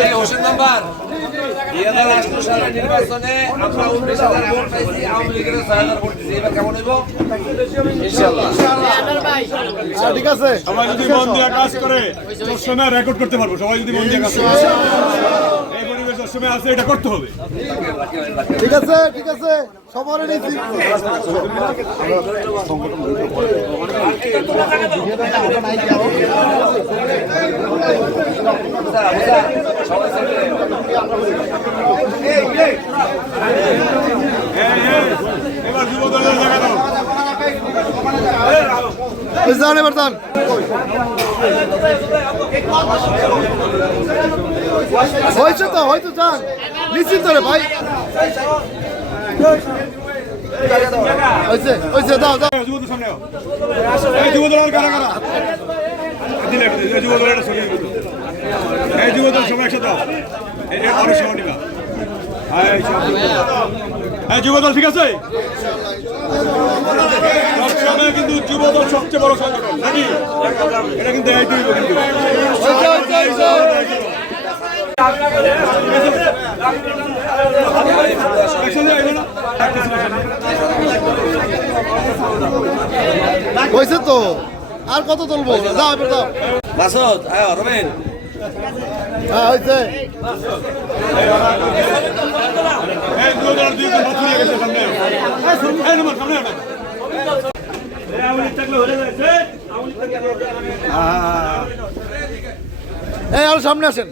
এই হোসেন নাম্বার। দুই হাজার আঠারো সালের নির্বাচনে আমরা উনিশ হাজার ভোট পাইছি আওয়ামী লীগের ছয় হাজার ভোট দিচ্ছি এবার কেমন হইব? ইনশাল্লাহ হ্যাঁ, ঠিক আছে। সবাই যদি মন দিয়ে কাজ করে রেকর্ড করতে পারব। সবাই যদি মন দিয়ে কাজ করে। সবসময় আছে এটা করতে হবে। ঠিক আছে ঠিক আছে সবার নিয়েছি এই, এই, এবার যুব দলের জায়গা দাও যান এবার হয়েছে তো হয়তো যান নিশ্চিন্ত রে ভাই হয়েছে হয়েছে দাও দাও যুবদের সামনে। এই যুব দলের কারা কারা দিলে এই যুব দলের সরিয়ে এই যুব সবাই একসাথে আও। এই আরও সহ নিবা এই সব যুব দল। এই যুব দল ঠিক আছে কিন্তু যুব দল সবচেয়ে বড় সংগঠন নাকি? এটা কিন্তু হয়েছে তো আর কত তুলবো যাও এবার যাও। মাসুদ আয় রবিন। হ্যাঁ হয়েছে সামনে। সামনে না। এই আর সামনে আসেন।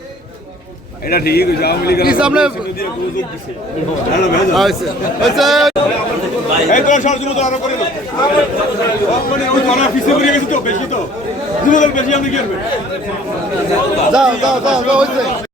এটা ঠিকই কইছে আওয়ামী লীগের কি সামনে? ভেজা। হ্যাঁ, হয়েছে হয়েছে এই তো সর যুবদল আরও করে দাও। মানে ওই ধরা পিছিয়ে পড়ে গেছে তো বেশি তো। যুবদল বেশি আপনি কি করবেন? যাও যাও যাও হয়েছে